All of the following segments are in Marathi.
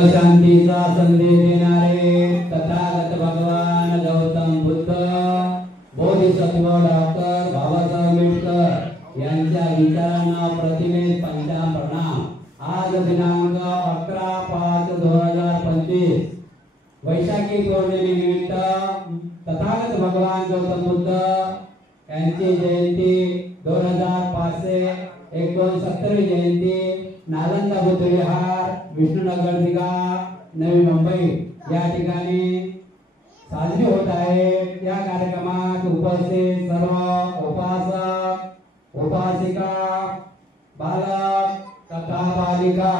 शांतीचा संदेश देणारे तथागत भगवान गौतम बुद्ध बोधिसत्व डॉक्टर बाबासाहेब आंबेडकर यांच्या विचारांना प्रतिमेत पंचाम प्रणाम। आज दिनांक 11/5/2025 वैशाखी पौर्णिमेनिमित्त तथागत भगवान गौतम बुद्ध यांची जयंती 2569 जयंती नालंदा बुद्ध विहार विष्णुनगर दिघा नवी मुंबई या ठिकाणी साजरी होत आहे। या कार्यक्रमात उपस्थित सर्व उपासक उपासिका बालक तथा बालिका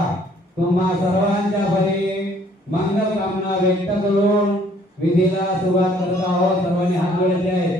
तुम्हा सर्वांच्या भरी मंगल कामना व्यक्त करून विधीला सुरुवात करत आहोत। सर्वांनी हात जोडायचे आहेत।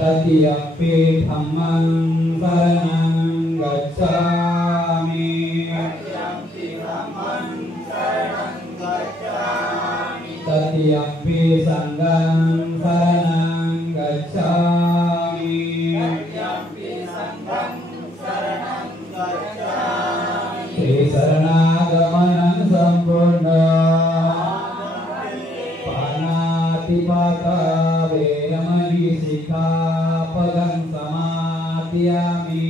Tatiyapi dhammang saranang gacchami. Tatiyampi sangham saranang gacchami. Sri saranagamanang sampurna. Panatipata veramani sikkhapadam samadhiyami.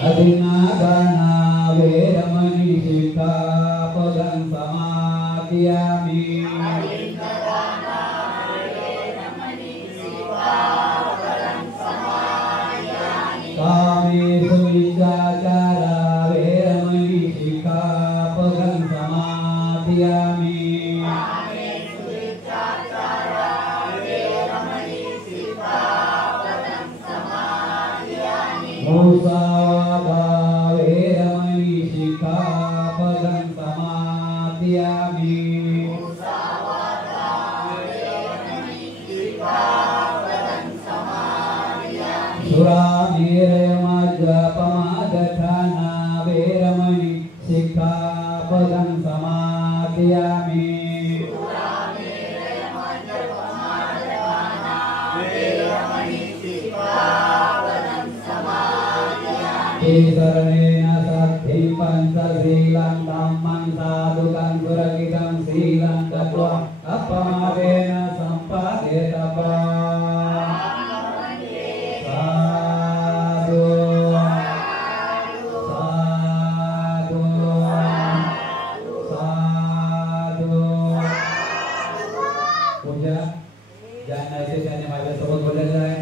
Adinadana veramani sikkhapadam samadhiyami. Kamesu miccācara veramani sikkhapadam samadhiyami. Musāvāda veramani sikkhapadam samadhiyami. Suramira majjapamadatthana veramani sikkhapadam samadhiyami. Saranena saddhi pancasilang dhammang sadhukang surakitam silang tattva appamadena sampadetapa. Sadhu sadhu sadhu. Puja jangan ऐसे जाने वाले सब बोले जाए,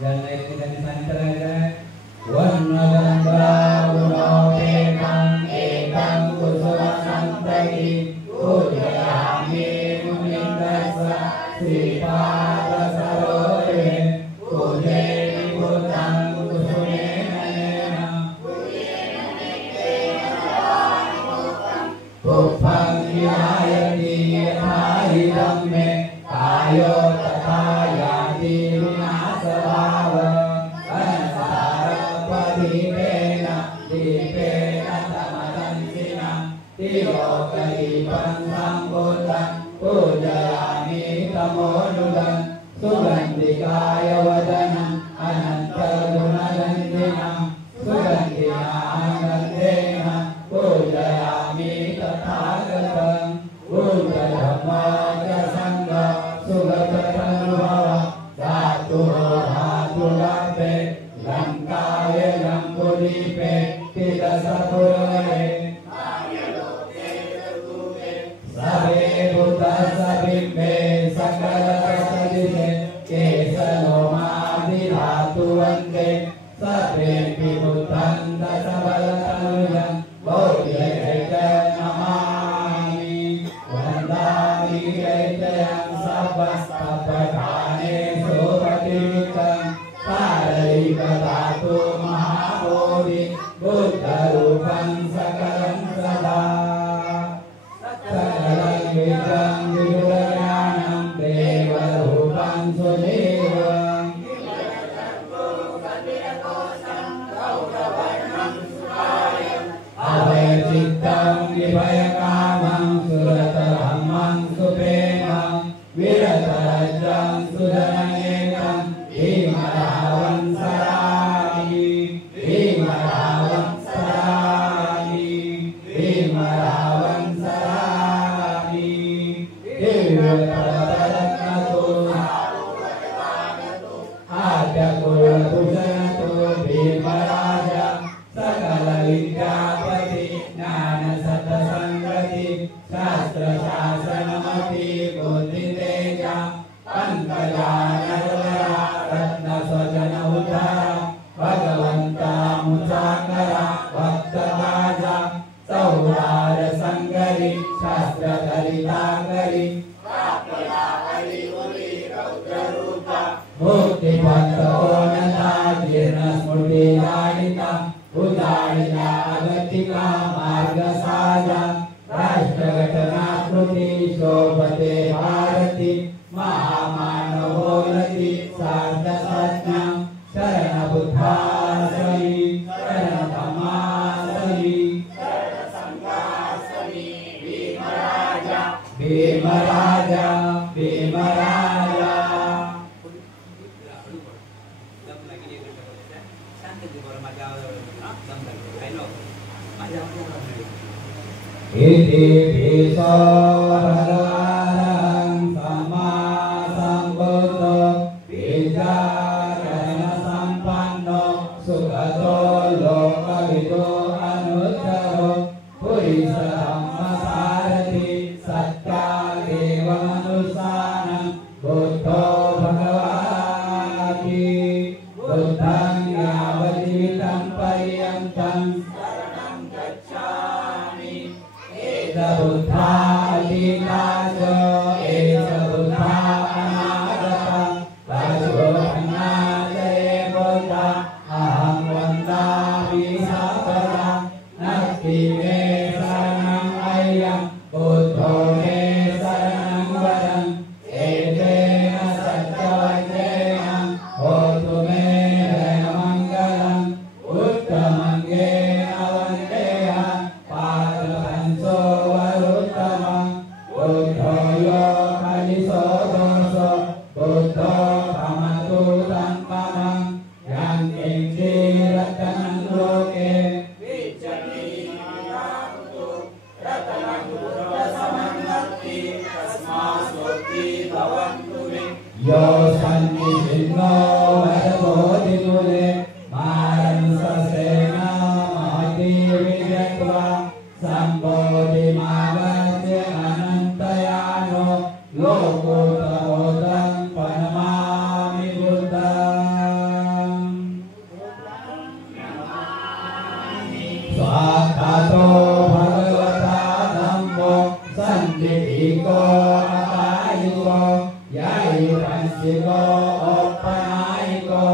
jangan ऐसे जाने sanitara जाए. Warnagandha gunokekang ekang kusulasantaki pujayami munindasa sripada sarore pujeni bhutang kusumena nena puphang vihayati yathahidam me kayo tathayati vinasabhava dipena dipena tamadansina tilokadipang sambuddhan pujayami tamonudan sugandhikaya vadanam ananta gunadandina sugandhina anandena pujayami tathagatam buddha dhamma sangha sugata tanubhava dhatu dhatu labbe Langkaya lampudipe tidak sapurane sabe buta sabimbe sakala sadise kesaloma dilatu ande sabe pibutanda sabalatanujan bodhi namami vandami yang sabas tapakane sobatikam Parikadatu Mahabodhi Buddha Rupang Sakalam Sada Sakalam Vidang Vidurayanam Deva Rupang Sudevang Avecitam Vivayakamam Suratahamam Supemam Viratarajam Sudanayekam Himaravan sarani, Himaravan sarani, Himaravan sarani, Himaravanatu, Ada kula pujanatu Bhimaraja, Sakala Vidyapati, Nana Satta Sanggati, Shastra Shasanamati, Buddhi Teja, Pankajana Ratna Swajana Uttara Bhagavanta Muchakara Bhakta Raja Saurara Sangari Shastra Karitangari Mukti Panta Onata सत्यं शरण बुद्धासि शरण धम्मासि शरण संघासि भीमराजा भीमराजा भीमराजा इति पिसो भगवान् सम्मा सम्बुद्धो विचारण सम्पन्नो सुखतो लोकविदो अनुत्तरो पुरुष धम्मसारथि सत्यादेवमनुसानं बुद्धो भगवाति बुद्धं यावज्जीवितं पर्यन्तं शरणं गच्छामि एष बुद्धा अतीताच एष बुद्धा अनागता वशोऽन्नादये बुद्धा अहं वन्दामि सर्वदा नास्ति मे शरणम् अयं बुद्धो मे शरणं वरम् एतेन सत्यवचनेन होतु मे जयमङ्गलम् उत्तमङ्गेन वन्देऽहं पादपञ्चो वरुत्तमम् बुद्धो यो कलिशो दोषो बुद्धो भमतु तं ममं यं किञ्चिरतनं लोके विज्जनीयातु रतनं बुद्धसमन्नति तस्मात्सोऽपि भवन्तु मे यो सन्निधिन्नो वरबोधिमूले मारंससेन महती विजयत्वा सम्बोधिमागत्य अनन्तयानो लोकोत्तरोदं प्रणमामि बुद्धम् स्वागतो भगवता धम्मो सन्निधिको अकालिको यायुपंसिको औपनायिको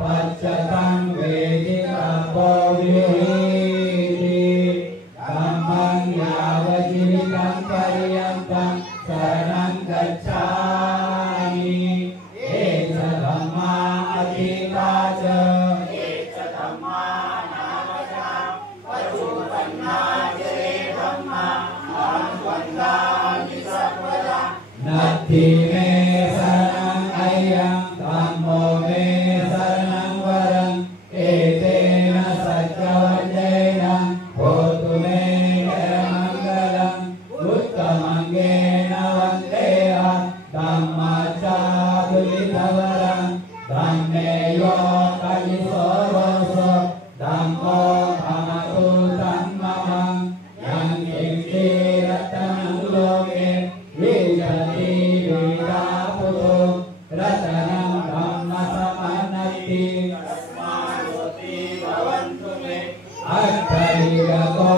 पच्यतं वेदिकापो विहीति धम्मं यावज्जीवितं पर्यन्तं शरणं गच्छामि एष धम्मा अतीता च एष धम्मा नामजा पशुपन्ना च धम्मा अहं वन्दामि सर्वदा नत्थि मे शरणम् अयं धम्मो मे शरणं वरम् एतेन सत्यवचनेन होतु मे जयमङ्गलम् उत्तमङ्गेन वन्देऽहं धम्मचातुलितवरम् धम्मेयो कलिशो दोषो धम्मो भमतु तं ममं यं किञ्चिरतनं लोके विजति वीरापुतो रतनं धम्मसमन्नति तस्मात्सोऽपि भवन्तु मे अष्टविगतो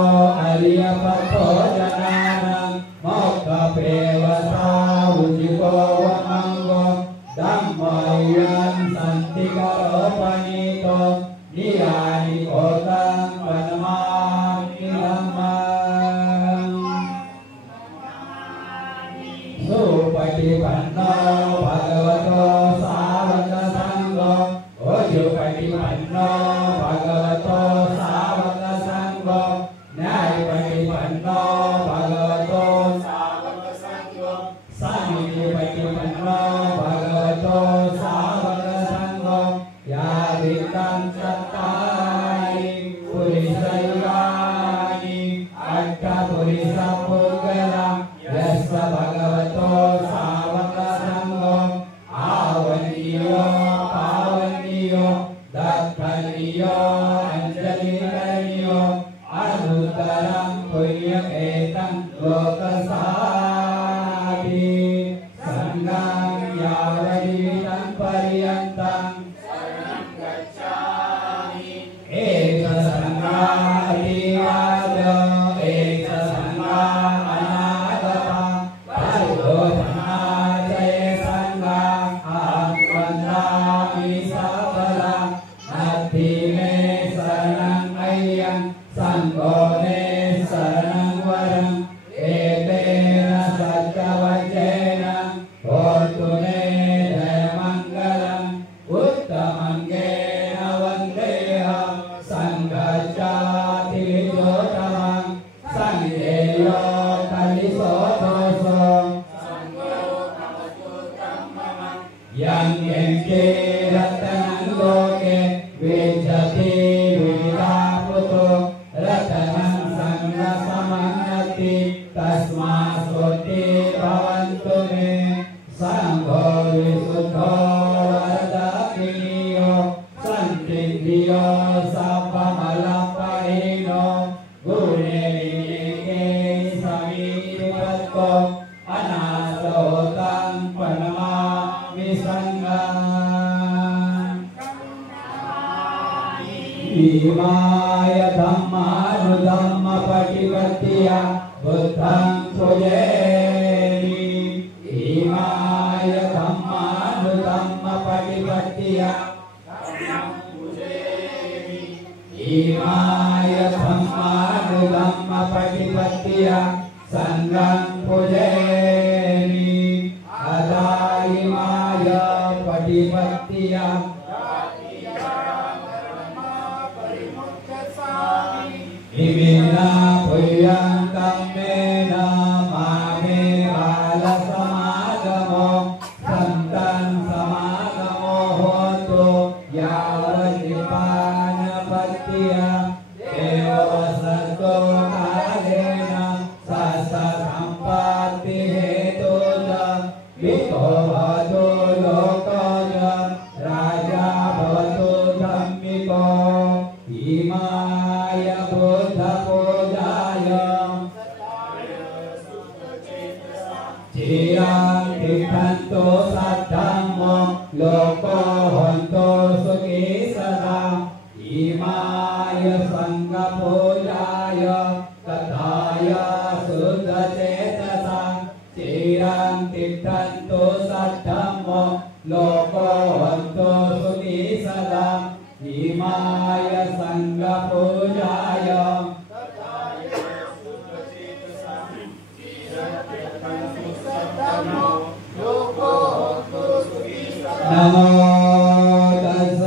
अरियपथो जनानां मोक्षप्रेवसा उजितो वमङ्गो धम्मोऽयं सन्तिकरोपणीतो निरानिकोतं प्रणमामि धम्मम् सुपटिपन्नो भगवतो सावकसङ्गो ओजुपटिपन्नो भगवतो सावकसङ्गो न्यायपटिपन्नो भगवतो सावकसङ्गो समितिपटिपन्नो भगवतो सावकसङ्गो यादितं चत्वारि पुरुषयुगानि अष्टपुरुषपुद्गलं यस्य भगवतो सावकसङ्गो आवनीयो पावनीयो दत्तनीयो इमाय धम्मानुधम्मपटिपत्तिया बुद्धं पूजयामि इमाय धम्मानुधम्मपटिपत्तिया इमाय धम्मानुधम्मपटिपत्तिया संघं पूजयामि अदाइमाय पटिपत्तिया इमेना पुय्यन्तं मेना मामे बालसमागमो सन्तं समागमो होतु यावन्निपानपत्तिया देवसतो कालेन सत्सम्पत्तिहेतुः वितो भवतु लोकज राजा भवतु धम्मिको इमाय चिरं तिष्ठन्तु सद्धम्मो लोको हन्तु सुखी सदा इमाय संඝपूजाय तथाय शुद्धचेतसा चिरं तिष्ठन्तु सद्धम्मो लोको हन्तु सुखी सदा इमाय संඝपूजाय नमो तस्स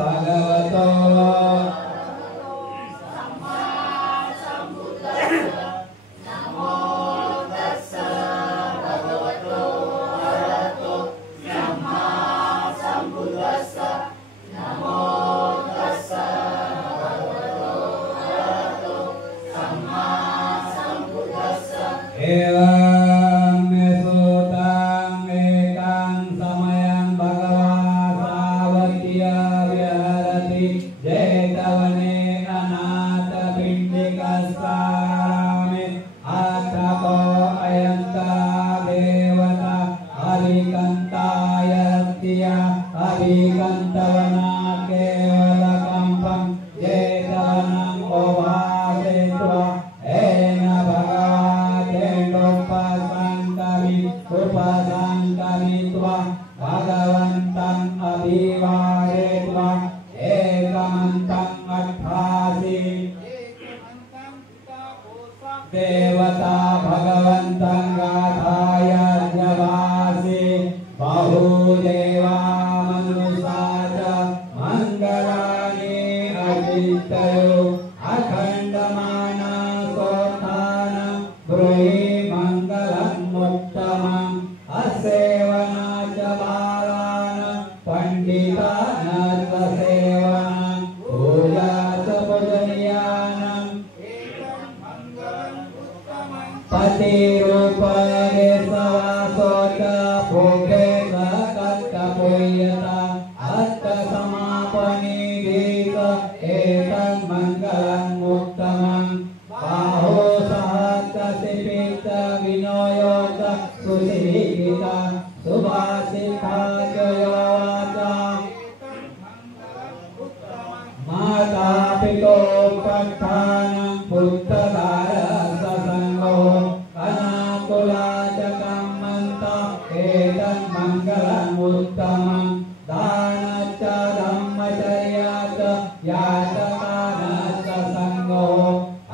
भगवतो नमो तस्स भगवतो अरहतो सम्मा सम्बुद्धस्स नमो तस्स भगवतो अरहतो सम्मा सम्बुद्धस्स एवं देवता भगवन्तं गाथाय जवासि बहुदेवा मनुषा च मङ्गलानि अचिन्तयो अखण्डमानसोत्थानं ब्रूहि मङ्गलमुत्तमम् असेवना च बालानां पण्डितानां पूजा च पूजनीयानां पतिरूपये सवासोच भोगे सकत्तपुय्यता अष्टसमापनि गीत एतन् मङ्गलम् उत्तमम् बाहो सहस्रशिपित विनयोत सुशिलिता सुभाषिता जयोवाचा माता पितोपत्थानं पुत्रदारस संगो अनाकुलाचकमन्ता एतन् मङ्गलम् उत्तमम् दानश्च धम्मचर्या च याचकानश्च संगो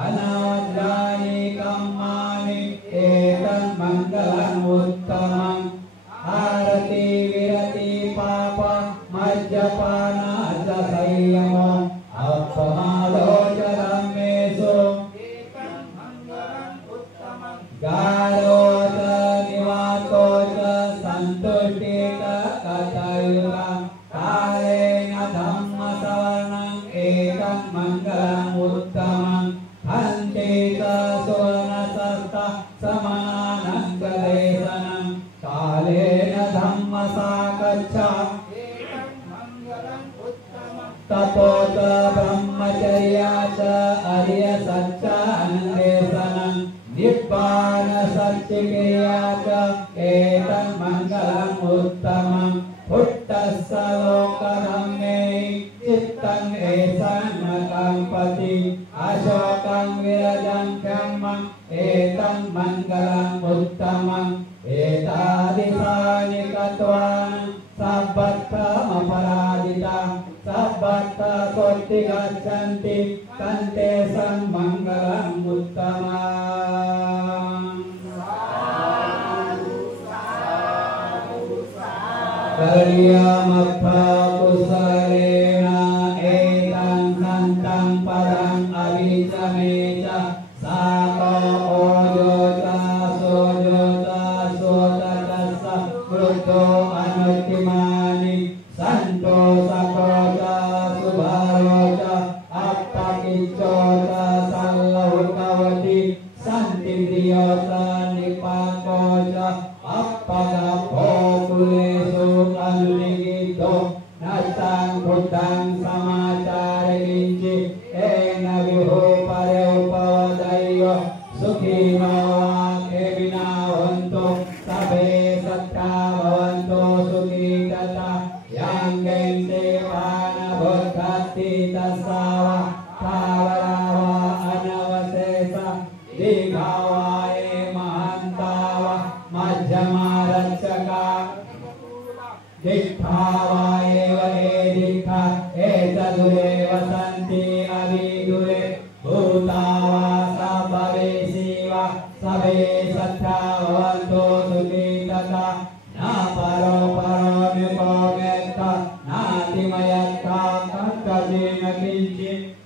अनाद्राणि कर्माणि एतन् मङ्गलम् उत्तमम् आरति विरति पाप मज्जपाना च संयमो अपमादो च धम्मेषु गारो च निवातो च सन्तुष्टिः कथयुता कालेन धम्मसवरणम् एकं मङ्गलम् उत्तमम् हन्ति च सुवर्णशस्त्र समानन्ददेशनम् कालेन धम्मसाकच्छा तपो च ब्रह्मचर्या च आर्यसत्यानन्देशनम् निब्बाणसच्चिक्रिया च एतन् मङ्गलम् उत्तमम् पुट्टस्य लोकधम्मे चित्त Etang esanakang pati asokang wirajang kamang etang manggalang uttamang etadisani katwan sabbatta maparadita sabbatta sotti gaccanti kante sang manggalang uttamang. Karyamappa kusalena etang santang padang abicameca sako ojota sojota sotatasa kruto anutimani santo sakoca subharoca appakiccoca sallahutawati santindriyota nipakoca appagapo kulesu anuligito nasang kutang samacare ginci ena viho pareu pawadayo sukhino akebina honto sabe satta bhavanto sukhitata yang gente pana bodhati tasawa kawarawa anavasesa digawae mahantawa majjamaracaka dikthawa eva edikha etadure vasanti avidure bhutawa sabhave siva sabe sattha bhavanto sukhitata na paro paro nyuko metta nati mayatta kakkajena kinchi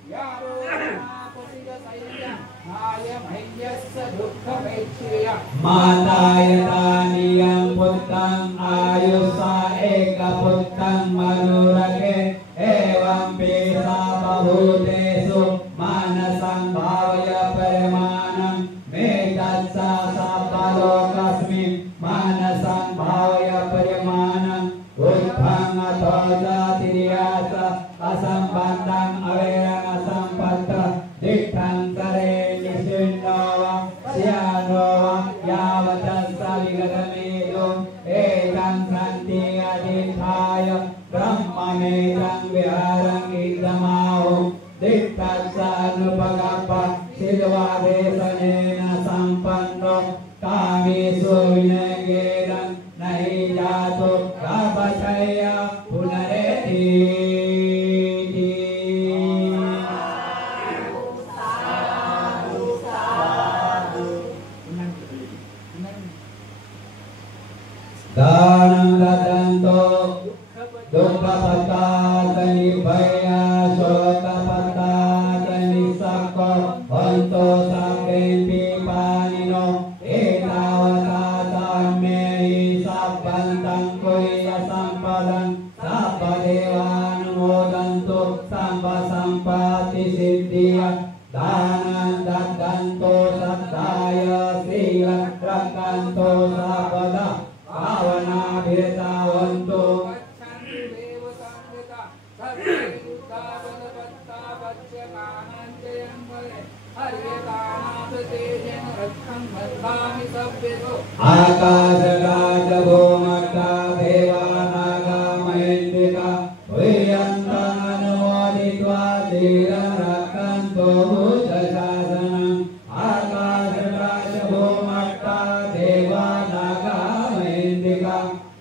matayatani yang puttang ayusa eka puttang manurake evam pisa pahutesu manasang bhavaya paramanam metatsa sappalokasmin manasang bhavaya paramanam uddhang athoja tiriyasa asampantang averang asampanta diktang kare nisindawa siyanova yavatassa vigadamedo etang santi adithaya brahmanetang viharang idamaho diktassa anupagappa silvadesanena sampanno kamesu vinagedan nahi jato kapachaya punareti. Danang radanto dukkha pattatani bhaya soka pattatani sakko honto sabbempi panino etavata tammehi sabbantang kuya sampadang sabbadevanumodanto samba sampati siddhiya danan daddanto saddaya silang rakkanto sabada Awana bhetavanto Akasaraja bhumata devanaga mahindika Viyantang anumoditva dhiram rakkanto bhujasasanam Akasaraja bhumata devanaga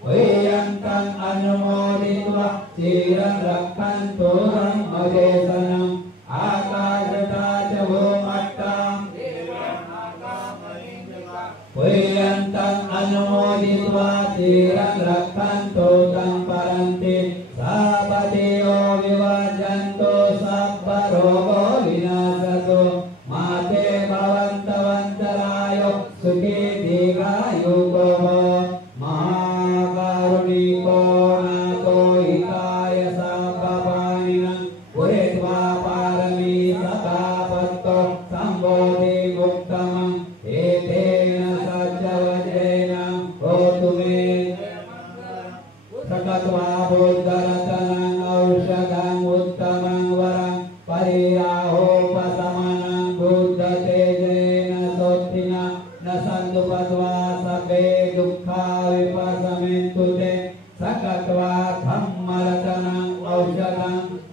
Viyantang anumoditva dhiram rakkanto brahmadesanam Akasataja bhumattam Viyantang anumoditva dhiram rakkanto tang paranti Sabadeo vivajanto sabbarogo vinasato Mate bhavantavantarayo sukhi dikayukoho Mahakaruniko nato hikaya sabbapaninam Puritva parami sabapatto sambodhi muktamam Etena sajjavajena hotume Sakatva buddharatanam aushadam uttamam varam Pariyaho pasamanam buddha tejena sottina Nasandupatva sabbe dukkha vipasamentute Sakatva dhamma ratanam aushadam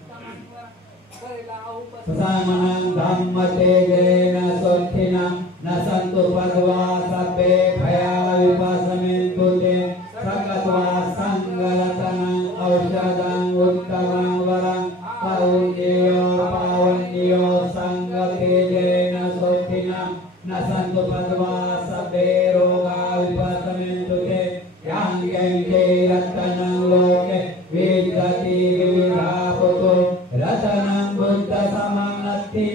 samanang dhamma tejena sotthina nasantu padva sabbe khaya vipasamintu te sakatva sanggaratanang aushadang uttamang varang paunniyo pawanniyo sangga tejena sotthina nasantu padva sabbe roga vipasamintu te yang gengke ratanang loke vidati vividhaputu ratanang buddha samanatti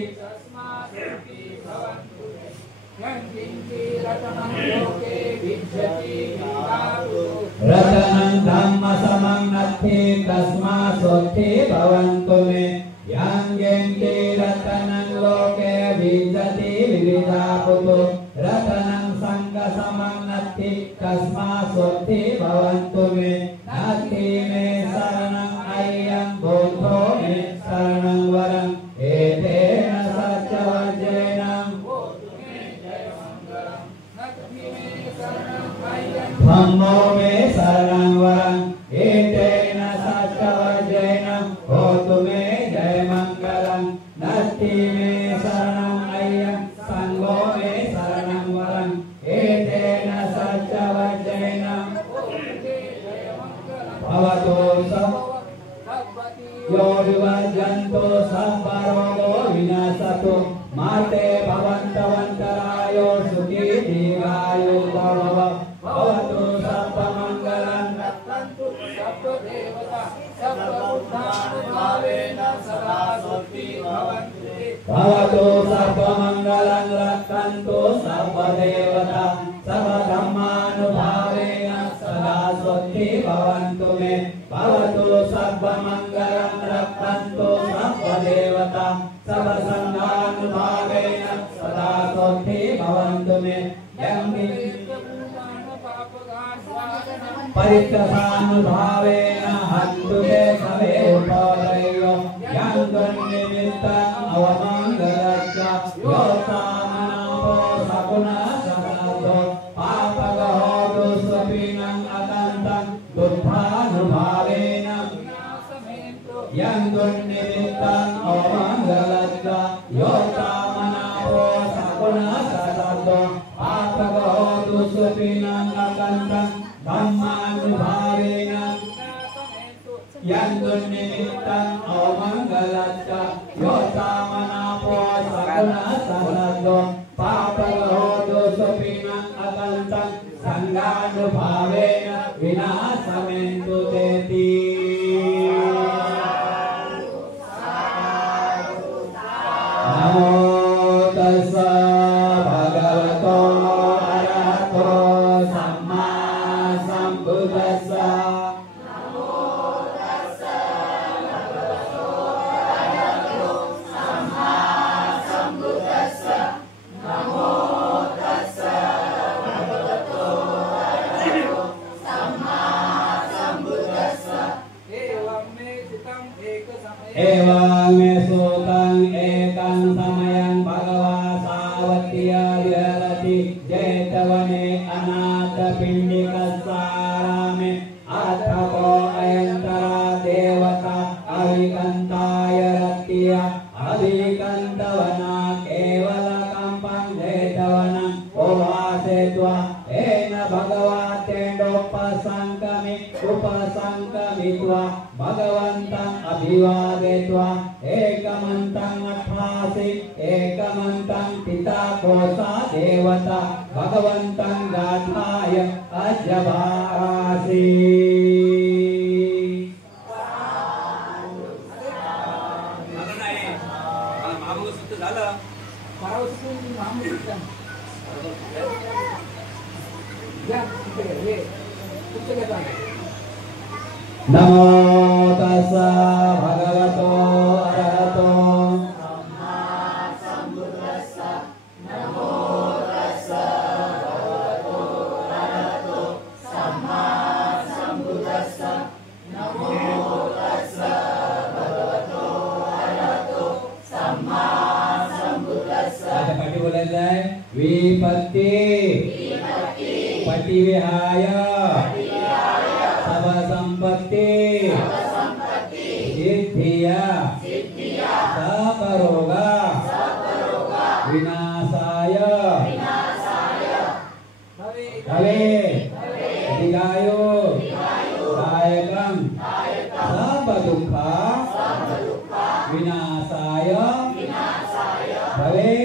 ratanang dhamma samanatti tasma sotti bhavantu me yang gengke ratanang loke vidati vividhaputu ratanang sangga samanatti tasma sotti bhavantu me nati me saranang ayyam bodho me saranang varang etena satya vajjena dhammo me saranang varang etena satya vajjena hotu me jaya mangalam nati me saranang ayyam sangho me saranang varang etena satya vajjena bhavatu yo vivajjanto sabbarogo vinasatu mate bhavantavantarayo sukhi dīghāyu bhava bhavatu sabba mangalam rattantu sabba devata sabba buddhanubhavena sada sotti bhavantu bhavatu sabba mangalam rattantu sabba devata sabba dhammanubhavena sada sotti bhavantu me bhavatu sabba mangalam rattantu sabba devata sabba sanghanubhavena sada sotti bhavantu me parittasanubhavena hantu te save upadayyo yang nimittang avamangalacca yotamanapo sakuna sasato papagahotu swapinang akantang duddhanubhavena yang nimittang avamangalacca yotamanapo sakuna sasato papagahotu swapinang akantang dhammanubhavena yang nimittang avamangalacca yotamanapo sakuna sasato papagahotu swapinang akantang sanghanubhavena vinasamentu teti namo tassa bhagavato arahato samma sambuddhassa Ewang mesutang ekang samayang bhagava savatya viharati jetavane anata pindika sarame athako ayantara devata avikantaya rattiya avikantavana kevala kampang jetavana ovasetva ena bhagavatendopasangkami upasangkamitva bhagavantang abhivadetva ekamantang athasi ekamantang titakosa devata bhagavantang gathaya ajabhasi Namo tassa bhagavato arahato samma sambuddhassa namo tassa bhagavato arahato samma sambuddhassa namo tassa bhagavato arahato samma sambuddhassa ada pati boleh jai vipatti pati vihaya sabha sampatti siddhi Scindia सकरोगा विनाशाय भवे दीर्घायु दायकं सर्वदुःख विनाशाय भवे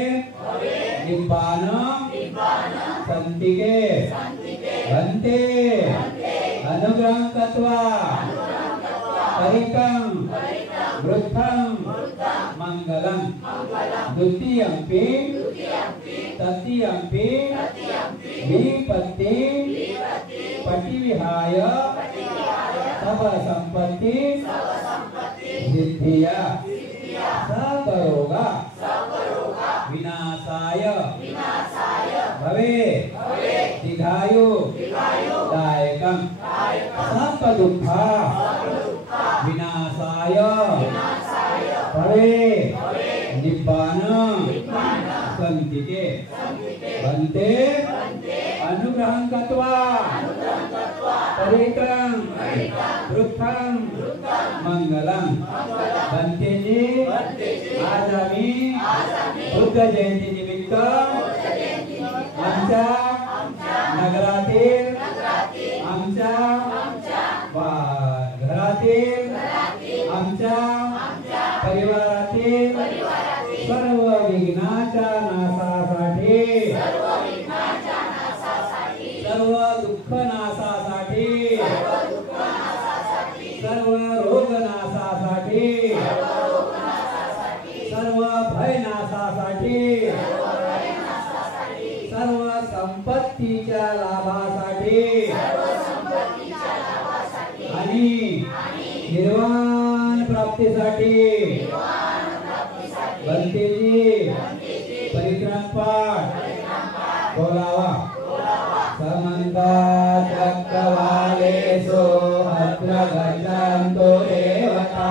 निब्बान संतिके भन्ते अनुग्रहं कृत्वा परिकं वृद्धं मंगलं द्वितीयंपि तृतीयंपि विपत्ति पटिविहाय सब संपत्ति सिद्धिया सकरोगा विनाशाय भवे दीर्घायु दायकं सर्वदुःख विनाशाय भवे निब्बान संतिके भन्ते अनुग्रहं कृत्वा परिकं वृद्धं मंगलं भन्ते जी आज आम्ही बुद्ध जयंती निमित्त आमच्या नगरातील आमच्या घरातील आमच्या परिवारातील सर्व विघ्नाच्या नाशासाठी सर्व दुःख नाशासाठी सर्व रोग नाशासाठी सर्व भय नाशासाठी सर्व संपत्तीच्या लाभासाठी आणि निर्वाण प्राप्तीसाठी बंतेजी परिक्रम पाठ बोलावा समंता चक्रवालेषु अत्र गच्छन्तो देवता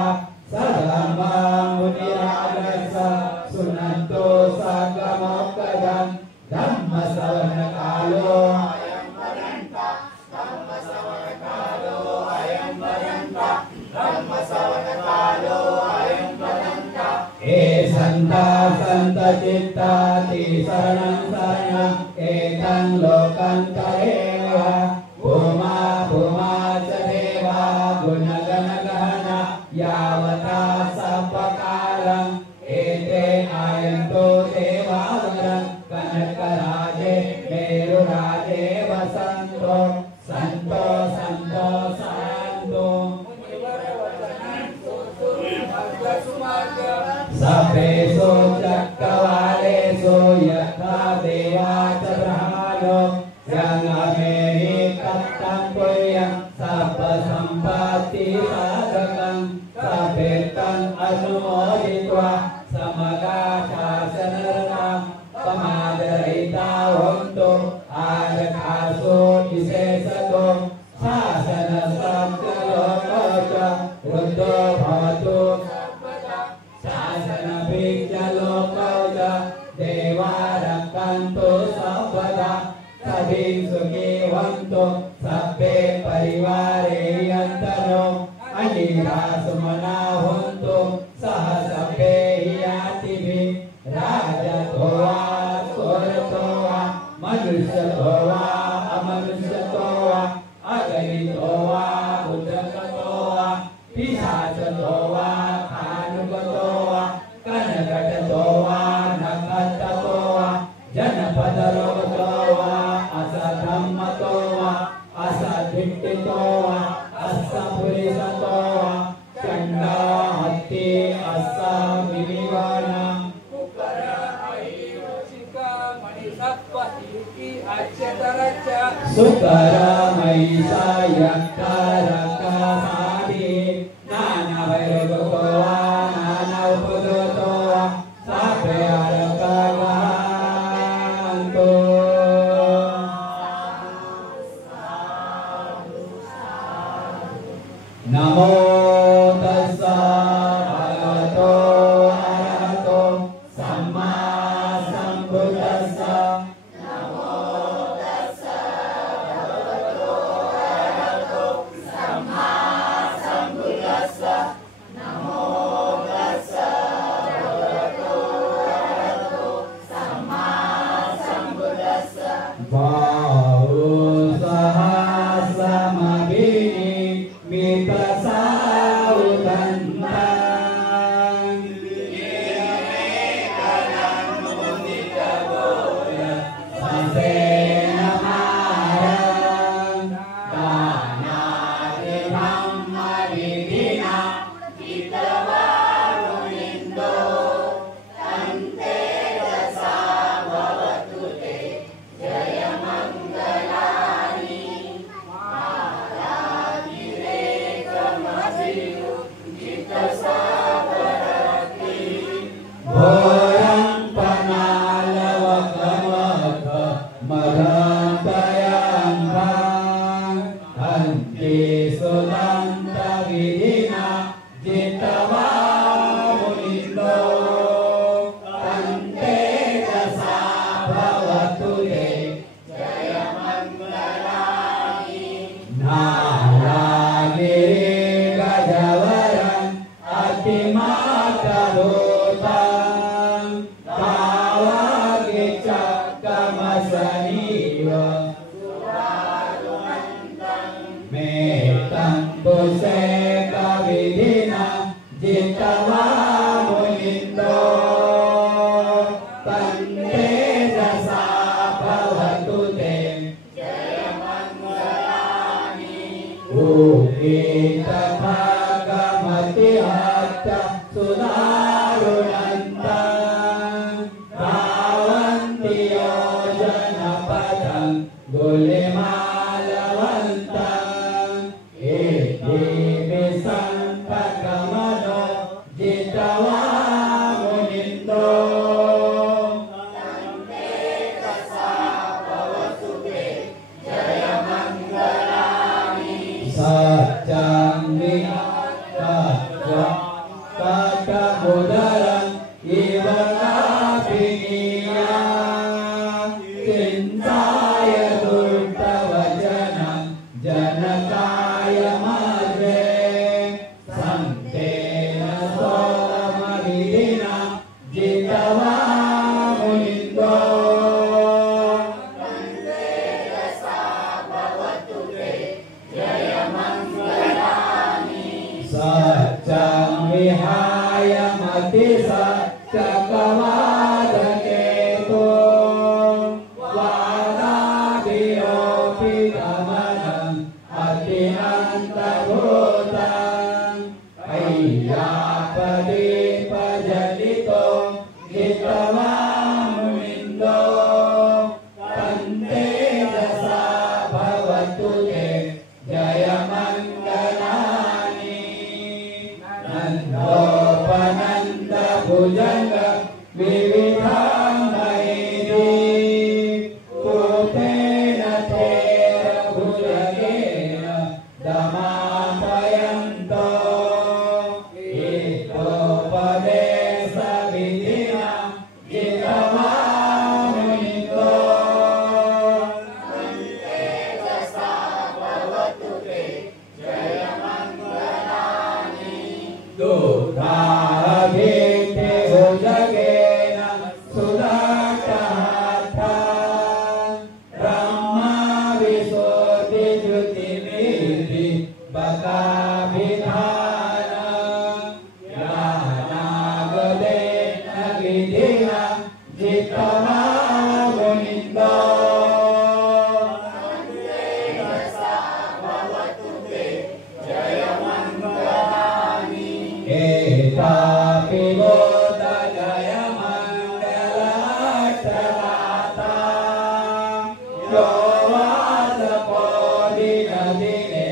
सधम्मा मुनिराजस्य सुनन्तो सागमोक्तजं धम्मश्रवणकालो संत चित्ताति शरणं शरणं एकं लोकं तरेव भूमा भूमा च देवा गुणगण गहना यावता सपकारं एते आयन्तो देवावरं कनकराजे मेरुराजे वसन्तो संतो संतो संतो सपेशो चक्रवालेषु यथा देवा च ब्रह्मणो जंगमेहि कत्तं पुण्यं सर्वसम्पत्ति साधकं सपेतं अनुमोदित्वा समगा शासनरतां समादरहिता हन्तु आरकासो विशेषतो शासन समलोको च रुद्धो भवतु शासन भिक्षलोको च देवारक्षन्तु सर्वदा सभी सुखी भवन्तु सभ्ये परिवारे यन्तनो अनिरा सुमना भवन्तु सह सभ्ये यातिभिः राजतो वा सुरतो वा मनुष्यतो वा अमनुष्यतो वा अगणितो वा उदकतो वा पिशाचतो वा कानुगतो वा कनकटतो वा नखततो वा जनपदरोगतो वा असधम्मतो वा असधिष्ठितो वा असपुरिसतो वा चण्डा हत्ति असमिनिवाना सुकर महिषा यक्कारका साधि नाना भैरवतो वा नाना उपद्रवतो वा साभे अरकागान्तो नमो तस्सा भगवतो अरहतो सम्मा सम्बुद्धस्सा नमो तस्सा भगवतो अरहतो सम्मा Orang panalawakawak marantayang bang Anti sudanta vidina jitawa mulindo Tante dasa bhawatule jaya mangalani Nalagiri gajawaran atimakadotang Kawagicakamasaniwa Metang puse kavidina jitawa mulindo Tante dasa bhavatute jaya mangalani Ukita bhagamati hatta sunarunantang Bhavanti yojanapadang gulimalawantang Iti bisang pagamano jitawa mulindo Tante dasa bhavatute jaya mangalani Satyang vihata kata mudaran iwa kapiniya Cintaya durta vajanam janakaya madre Santena somavidina jitawa mulindo Tante dasa bhavatute jaya mangalani Satyang vihaya mati satyakavadaketo Vadabiyo pidamanam ati antagotam Ayyapadi pajalito jitawa mulindo Tante dasa bhavatute jaya mangalani Nando pananda bhujanga vividham maidi Kutena tera bhujagena damapayanto Ito padesa vidina jitawa mulindo Tante dasa bhavatute jaya mangalani Duthabhite bhujagena sudakahata Brahma visuddhi jyotirmiti bakabhidhana Yanagadena vidina jitawa mulindo Tante dasa bhavatute jaya mangalani Etapi bodha jaya mangalasarata Yovasa podina dine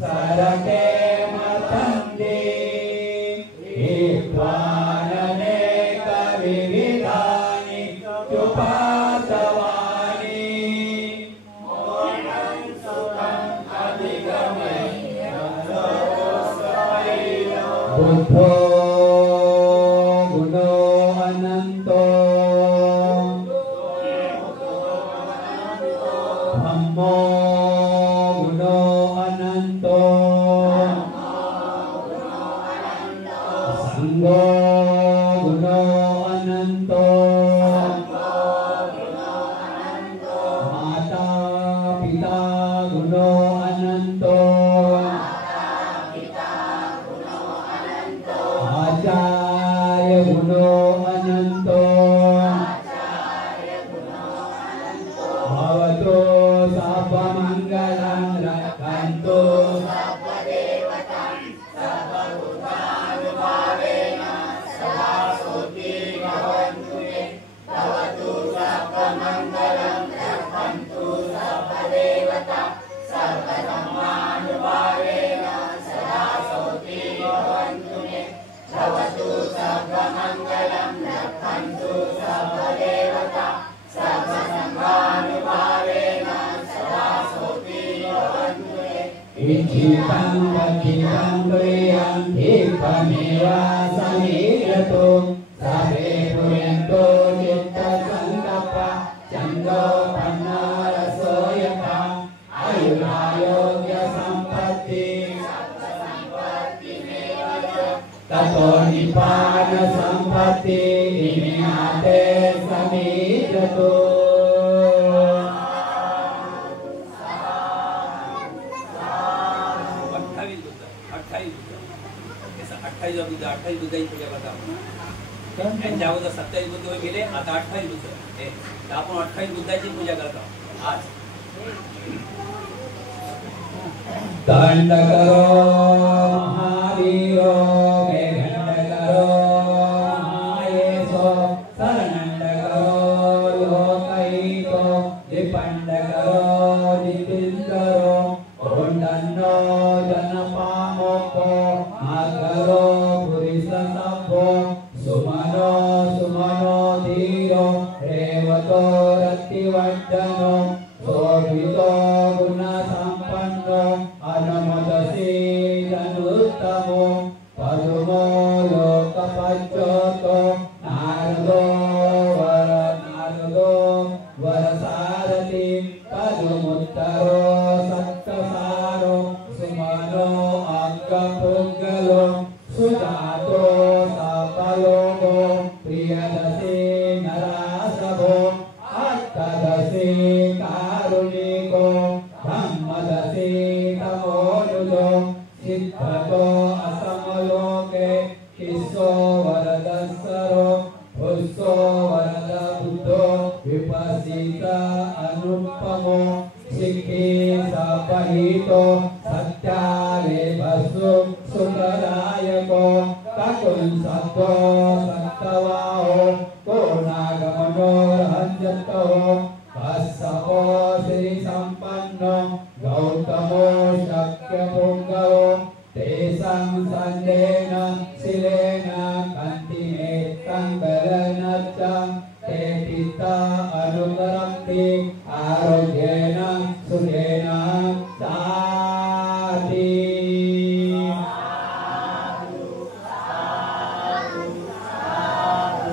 sarake matandi Ipvanane kavividhani chupatavani Monam sukam adhigamai Buddho guno ananto Dhammo guno ananto Sangho guno ananto Mata pita guno ananto Acharya guno ananto Bhavato sabba mangalam rakkanto sabba devatam sabba bhutanubhavena sada soti bhavantu me Bhavatu sabba mangalam rakkanto sabba devatam sabba dhammanubhavena sada soti bhavantu me Bhavatu चित्तं वचितं क्रियं एकमेव समीरतो सर्वे पुरन्तो चित्तसङ्कप्पा चन्दोपन्नो रसो यथा आयुरारोग्यसम्पत्ति ततो निपानसम्पत्ति निमिनाते समीरतो बुद्ध 28 बुद्धाची पूजा करता त्यांच्या अगोदर 27 बुद्ध गेले आता 28 बुद्ध आपण 28 बुद्धाची पूजा करतो आज दंड करो महावीरो घंड करो महायेशो शरणंड करो लोकहितो दिपंड करो दिपिल करो ओंडन्नो जनपामोको मागरो पुरिससब्बो सुमनो सुमनो धीरो रेवतो रतिवड्डनो सोभितो गुणसम्पन्नो अनुमोदसे तनुत्तमो पदुमो लोकपच्योतो नारदो वरसारथि पदुमुत्तरो सत्तसारो सुमनो अङ्गपुङ्गलो सुजातो सपलोगो प्रियदसे नरासभो अष्टदसे कारुणिको धम्मदसे तमोनुजो सिद्धतो असमलोके किस्सो वरदस्सरो भुस्सो वरद बुद्धो विपस्सित अनुपमो सिद्धि सपहितो सत्याले भस्सु सुखदायको ककुंसत्तो सत्तवाहो कोणागमनो रहन्यतो कस्सपो श्रीसम्पन्नो गौतमो शक्यपुङ्गवो तेषां सन्देन शिलेन कन्तिमेत्तं बलनच्चं ते पिता अनुकरन्ति आरोग्येन सुखेन साति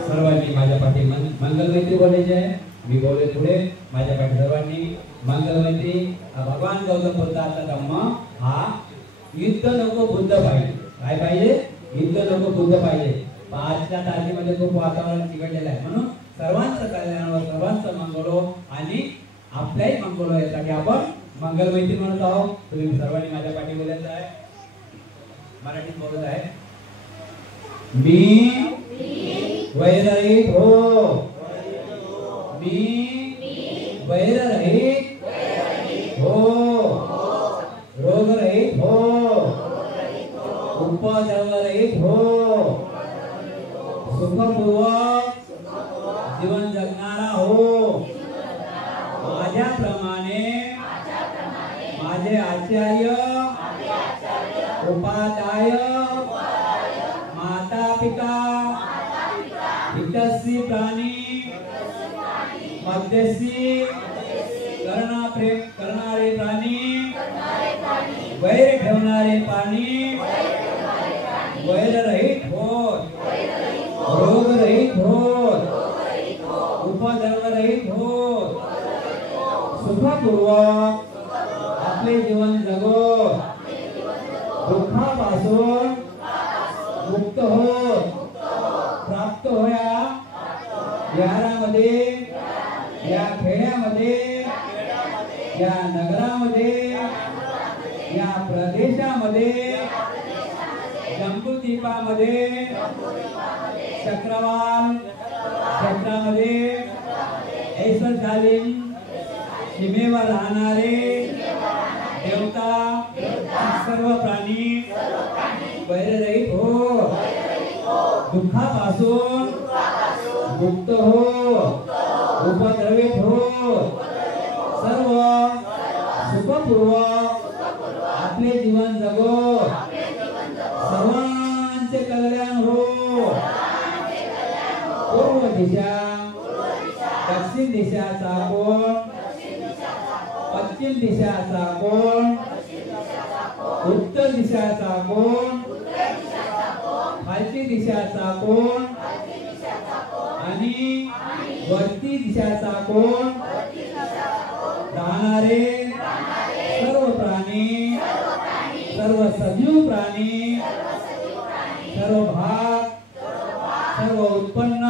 सर्वांनी माझ्या पाठी मंगलमैत्री बोलायची आहे मी बोलले पुढे माझ्या पाठी सर्वांनी मंगलमैत्री भगवान गौतम बुद्धाचा धम्म हा युद्ध नको बुद्ध पाहिजे काय पाहिजे युद्ध नको बुद्ध पाहिजे आजच्या तारखेमध्ये खूप वातावरण बिघडलेलं आहे म्हणून सर्वांचं कल्याण सर्वांचं मंगलो आणि आपल्याही मंगलो यासाठी आपण मंगलमैत्री म्हणत आहोत तुम्ही सर्वांनी माझ्या पाठी बोलायचं आहे मराठीत बोलत आहे मी वैरहित हो मी वैरहित हो रोगरहित हो उपद्रवरहित हो सुखपूर्वक जीवन जगणारा हो माझ्याप्रमाणे माझे आचार्य उपाध्याय माता पिता हितैषी प्राणी मध्यस्थी करणारे प्राणी वैर ठेवणारे प्राणी वैररहित होत रोगरहित होत उपद्रवरहित होत सुखपूर्वक आपले जीवन जगोत दुःखापासून मुक्त होत प्राप्त होया विहारामध्ये या खेड्यामध्ये या नगरामध्ये या प्रदेशामध्ये जम्बूद्वीपामध्ये चक्रवाल क्षेत्रामध्ये ऐसरशालीन सीमेवर राहणारे देवता सर्व प्राणी वैररहित हो दुःखापासून मुक्त हो उपद्रवित हो सर्व सुखपूर्वक आपले जीवन जगो सर्वांचे कल्याण हो पूर्व दिशा दक्षिण दिशाचा कोण पश्चिम दिशाचा कोण उत्तर दिशाचा कोण, खालची दिशाचा कोण आणि वरती दिशाचा कोण. राहणारे सर्व प्राणी, सर्व सजीव प्राणी, सर्व भाग, सर्व उत्पन्न,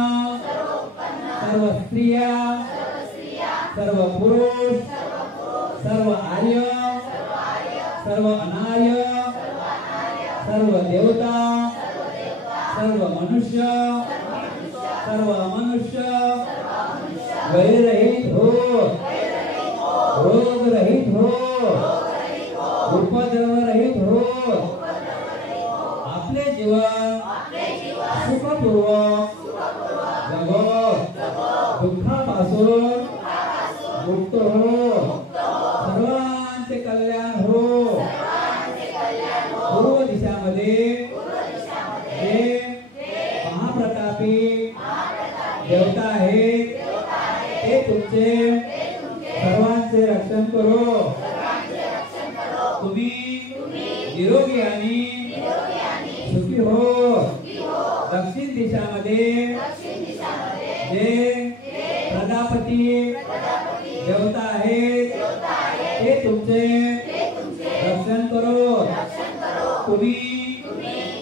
सर्व स्त्रिया, सर्व पुरुष, सर्व आर्य, सर्व अनार्य, सर्व देवता, सर्व मनुष्य, सर्व मनुष्य वैरहित हो, रोग रहित हो, उपद्रव रहित हो, आपले जीवन सुखपूर्वक जगो, दुःखापासून मुक्त हो, सर्वांचे कल्याण हो. पूर्व दिशामध्ये हे महाप्रतापी देवता आहेत, ते तुमचे सर्वांचे रक्षण करो. तुम्ही निरोगी आणि सुखी हो. दक्षिण दिशामध्ये जे प्रजापती देवता आहेत, ते तुमचे रक्षण करो. तुम्ही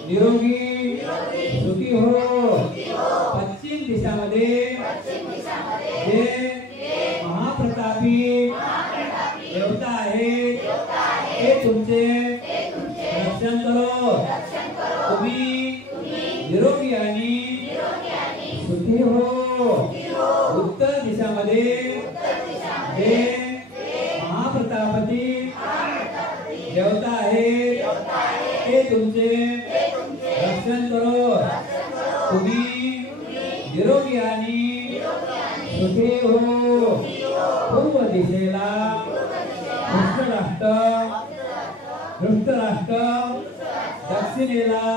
निरोगी सुखी हो. पश्चिम दिशामध्ये जे महाप्रतापी देवता आहेत, ते तुमचे रक्षण करो. तुम्ही निरोगी आणि सुखी हो. उत्तर दिशामध्ये जे महाप्रतापती देवता आहेत, ते तुमचे रक्षण करो. तुम्ही निरोगी आणि सुखी हो. पूर्व दिशेला धृतराष्ट्र, दक्षिणेला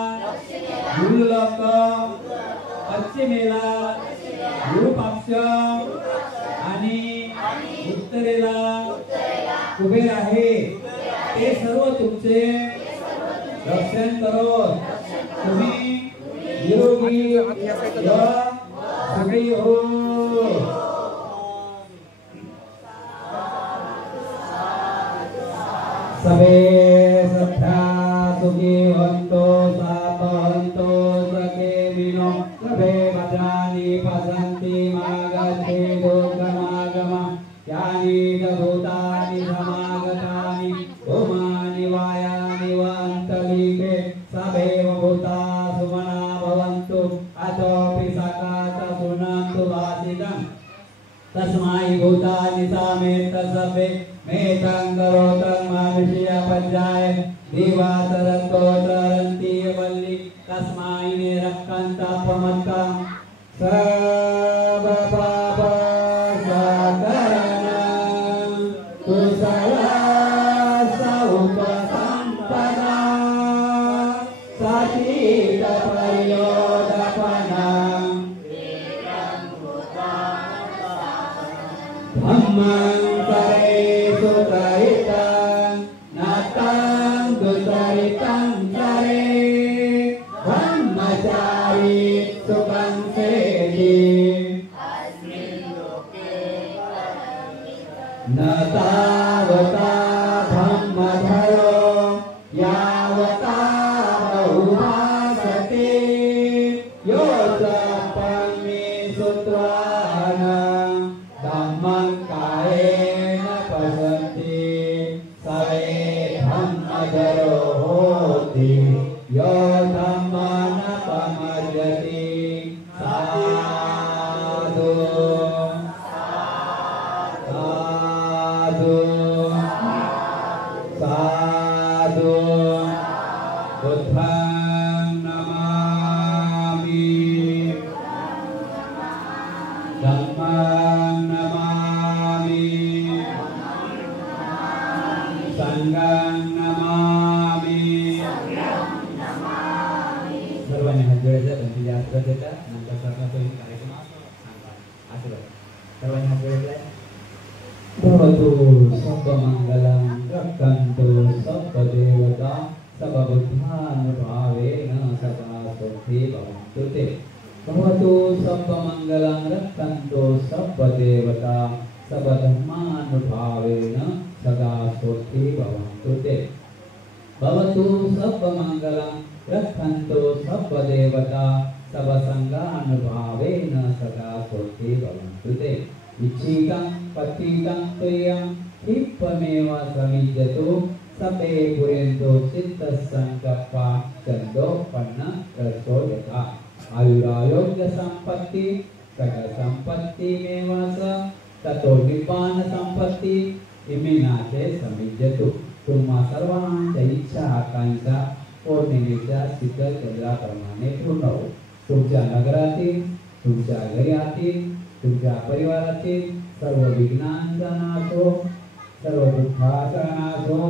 गुरुलोक, पश्चिमेला गुरुपक्ष आणि उत्तरेला कुबेर आहे. ते सर्व तुमचे रक्षण करो. तुम्ही निरोगी व सुखी हो. सबे सभ्या सुखी हंतो सापहंतो सखे विनो सबे भद्राणि पश्यन्ति मागच्छे दुर्गमागम यानि च भूतानि समागतानि भूमानि वायानि वन्तलीके सबेव भूता सुमना भवन्तु अतोऽपि सकाश शृण्वन्तु भाषितम् तस्मै भूतानि सामेत सबे मेतं करोतं मानुष्य पञ्चाय दिवातरतो तरन्ति वल्ली तस्मै निरक्कन्तपमत्तं सर्व पाप साकरणं कुशल सौपसम्पदा सातीत परियोदपनं धम्मं करेषु तरितं नतं दुतरितं करे ब्रह्मचारी सुखं सेति न तावता ब्रह्मधरो यावता बहुभासते यो सपन्ने सुत्वानं धम्मं कायेन पश्यन्ति सवे धम्मधरो होति यो धम्मं न पमज्जति साधु साधु साधु बुद्धं नमामि धम्मं नमामि संघं नमामि. सर्वांनी हात जोडायचा, त्यांची आशीर्वाद देता नंतर सर्वांचा कार्यक्रम आशीर्वाद. सर्वांनी हात जोडायचा. भवतु सर्वमंगलं रक्षन्तु सर्वदेवता भवन्तु ते भवतु सर्वमङ्गलं रक्षन्तु सर्वदेवता सर्वधर्मानुभावेन सदा सुखी भवन्तु ते भवतु सर्वमङ्गलं रक्षन्तु सर्वदेवता सर्वसङ्गानुभावेन सदा सुखी भवन्तु ते इच्छितं पतितं प्रियं क्षिप्रमेव समिज्यतु सपे पुरेन्दो चित्तसङ्कप्पा चन्दोपन्न रसो यथा आयुरारोग्य संपत्ति सकल संपत्तिमेव स ततो निब्बाण संपत्ति इमिनाचे समिज्यतु तुम्हा सर्वांच्या इच्छा आकांक्षा पौर्णिमेच्या शीतल चंद्राप्रमाणे पूर्ण हो तुमच्या नगरातील तुमच्या घरातील तुमच्या परिवारातील सर्व विघ्नांचा नाश हो सर्व दुःखाचा नाश हो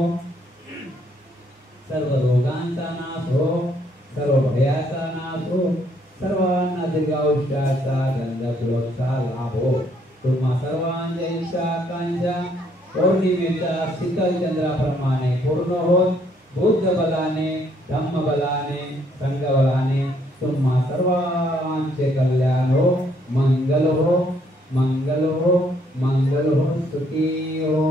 सर्व रोगांचा नाश हो सर्व भयाचा नाश हो सर्वांना दीर्घायुष्याचा गंधपुरोचा लाभ हो तुम्हा सर्वांच्या इच्छा आकांक्षा पौर्णिमेच्या शीतल चंद्राप्रमाणे पूर्ण होत बुद्ध बलाने धम्म बलाने संघ बलाने तुम्हा सर्वांचे कल्याण हो मंगल हो मंगल हो मंगल हो सुखी हो।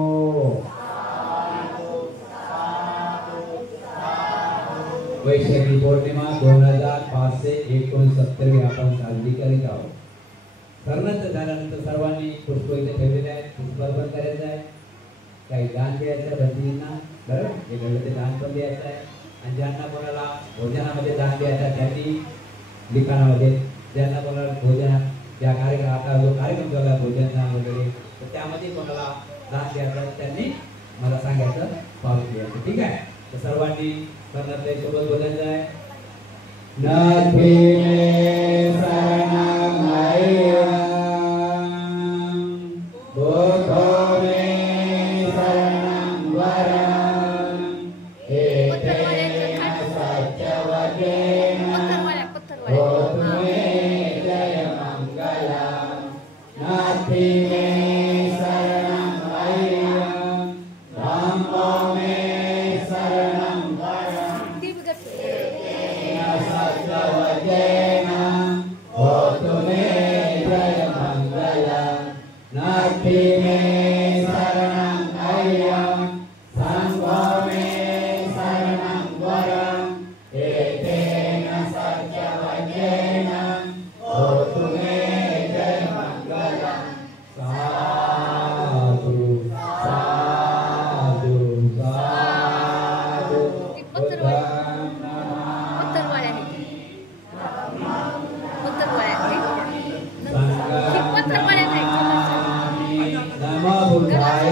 वैशाखी पौर्णिमा 2569 आपण साजरी करीत आहोत। कर्णच झाल्यानंतर सर्वांनी पुष्प इथे ठेवलेले आहेत, पुष्प अर्पण करायचं आहे, काही दान द्यायचं आहे भक्तींना, बरोबर हे घडलं ते दान पण द्यायचं आहे आणि ज्यांना कोणाला भोजनामध्ये दान द्यायचं आहे त्यांनी लिखाणामध्ये ज्यांना कोणाला भोजन ज्या कार्यक्रम आता जो कार्यक्रम झाला भोजन दान वगैरे तर त्यामध्ये कोणाला दान द्यायचं त्यांनी मला सांगायचं पावती द्यायचं ठीक आहे। तर सर्वांनी कर्णाच्या सोबत बोलायचं आहे नाथी मे शरणं अय्यं बुद्धो मे शरणं वरं एतेन सत्यवचेन होतु मे जय मङ्गलं नाथी मे शरणं अय्यं धम्मो मे शरणं वरं सत्यवचेन होतु मे जय मङ्गलं नाथी मे शरणं अय्यं संघो मे शरणं वरं एतेन सत्यवचेन होतु मे जय मङ्गलं साधु साधु साधु बुद्धं नमो बुद्धाय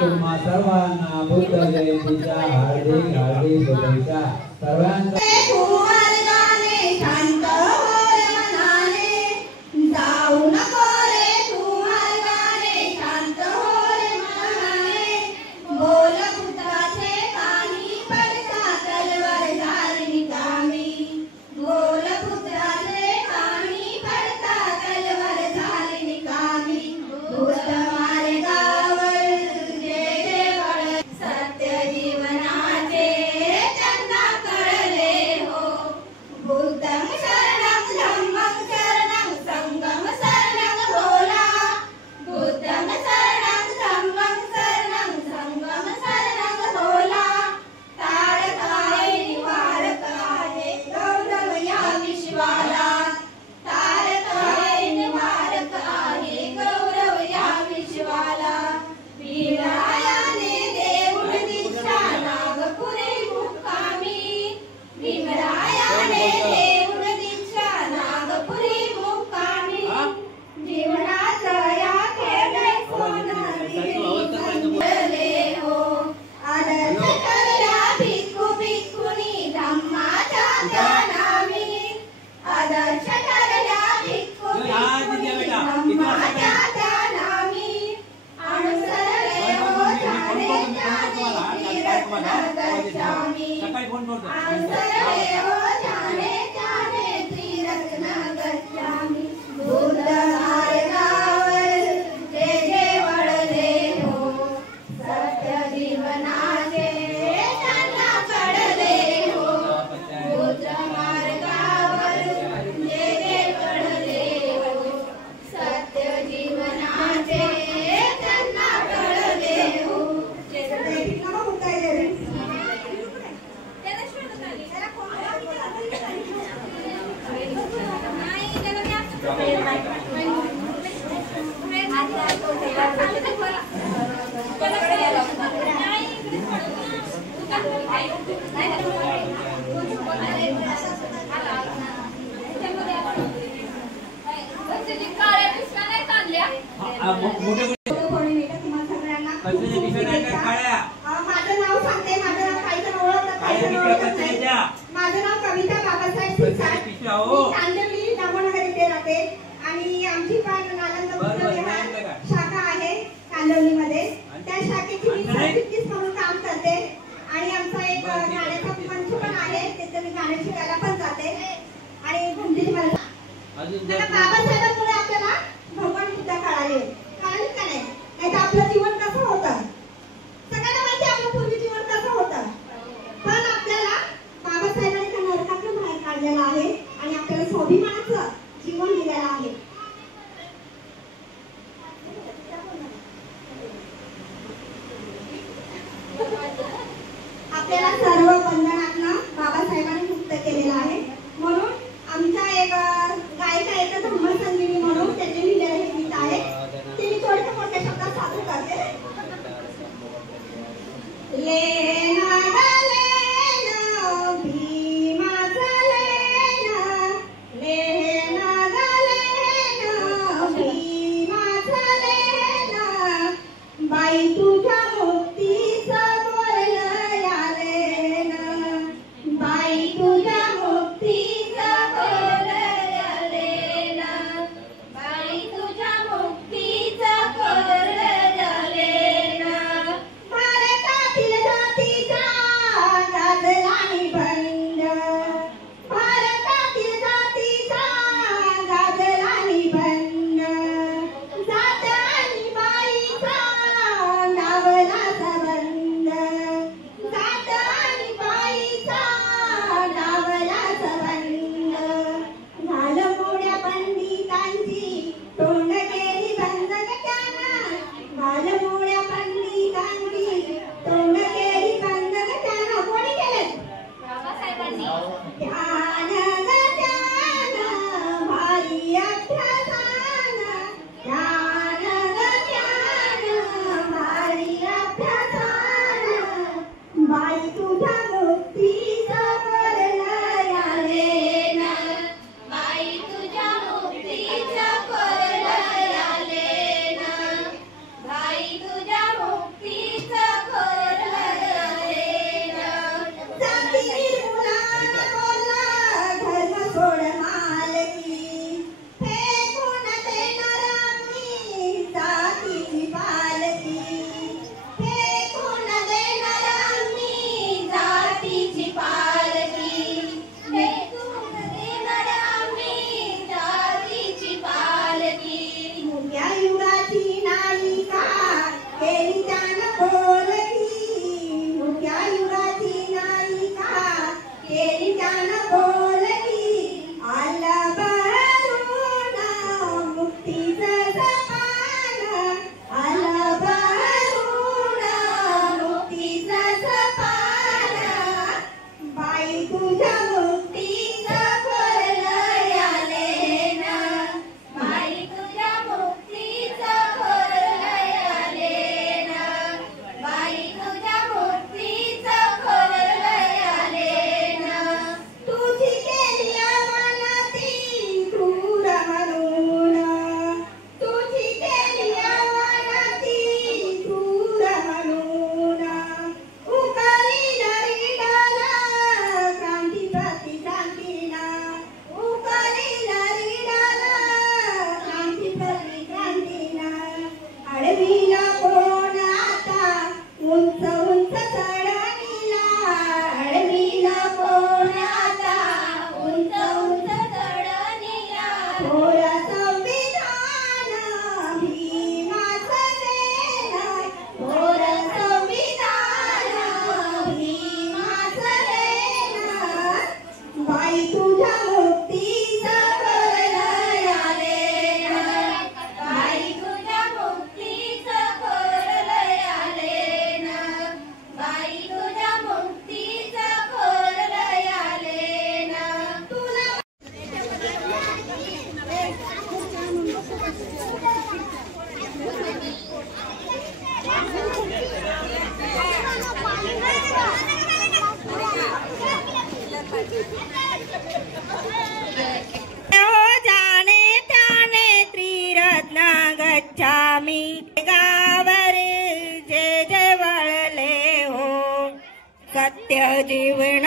तुम्हा सर्वांना बुद्ध जयंतीच्या हार्दिक हार्दिक शुभेच्छा सर्वांना सत्य जीवनाचे चंदा कळले मोठे पौर्णिमेला तुम्हाला सगळ्यांना खूप खूप शुभेच्छा. काळ्या माझं नाव सांगते, माझं नाव काही जण ओळखतात, काही जण ओळखत नाही. माझं नाव कविता बाबासाहेब शिरसाट. मी कांदिवली दामोनगर इथे राहते आणि आमची पण नालंदा बुद्धविहार शाखा आहे कांदिवलीमध्ये. त्या शाखेची मी सरचिटणीस म्हणून काम करते आणि आमचा एक गाण्याचा मंच पण आहे, तिथे मी गाणे शिकायला पण जाते. आणि घुमती मला बाबासाहेबांमुळे आपल्याला भगवान बुद्ध कळाले. कारण का नाही, नाही तर आपलं जीवन कसं होतं सगळ्यांना माहिती, आपलं पूर्वी जीवन कसं होतं. पण आपल्याला बाबासाहेबांनी त्या नरकातून बाहेर काढलेलं आहे आणि आपल्याला स्वाभिमानाचं जीवन दिलेलं आहे. आपल्याला सर्व बंधनातनं बाबासाहेबांनी मुक्त केलेलं आहे. म्हणून आमच्या एक गायिका एक धम्म संजीवनी म्हणून त्यांनी लिहिलेलं हे गीत आहे, ते मी थोड्या मोठ्या शब्दात सादर करते. लेना लेना भीमाचा लेना, लेना देव